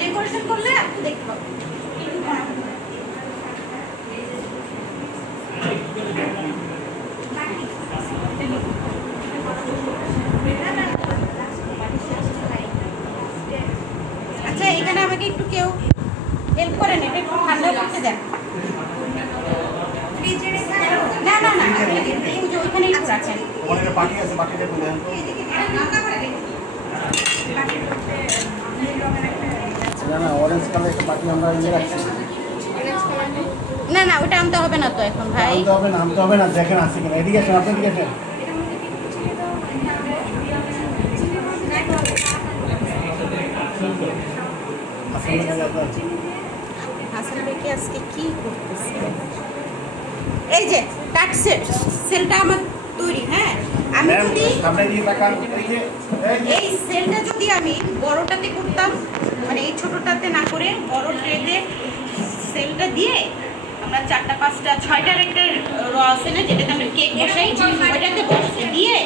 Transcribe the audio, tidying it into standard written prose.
Decoration করলে আপনি দেখতে পাবেন। আচ্ছা এখানে আমাকে একটু কেউ হেল্প করেন, এটা একটু ঠান্ডা করতে দেন। না না না ওইখানে একটু রাখেন। না না ওটা আনতে হবে না তো এখন ভাই, আনতে হবে না। দেখেন আছে কিনা, এদিকে আসেন, আপনি এদিকে আসেন। হাসান ভাই কি আজকে কি করতেছে? এই যে কাট সেলটা আমার তৈরি। হ্যাঁ আমি যদি এই সেলটা যদি আমি বড়টাতে করতাম, মানে এই ছোটটাতে না করে বড় ট্রেতে সেলটা দিয়ে আমরা 4টা 5টা 6টার একটা র আছে না, যেটাতে আমরা কেক বসাই, ওইটাতে বসে দিয়ে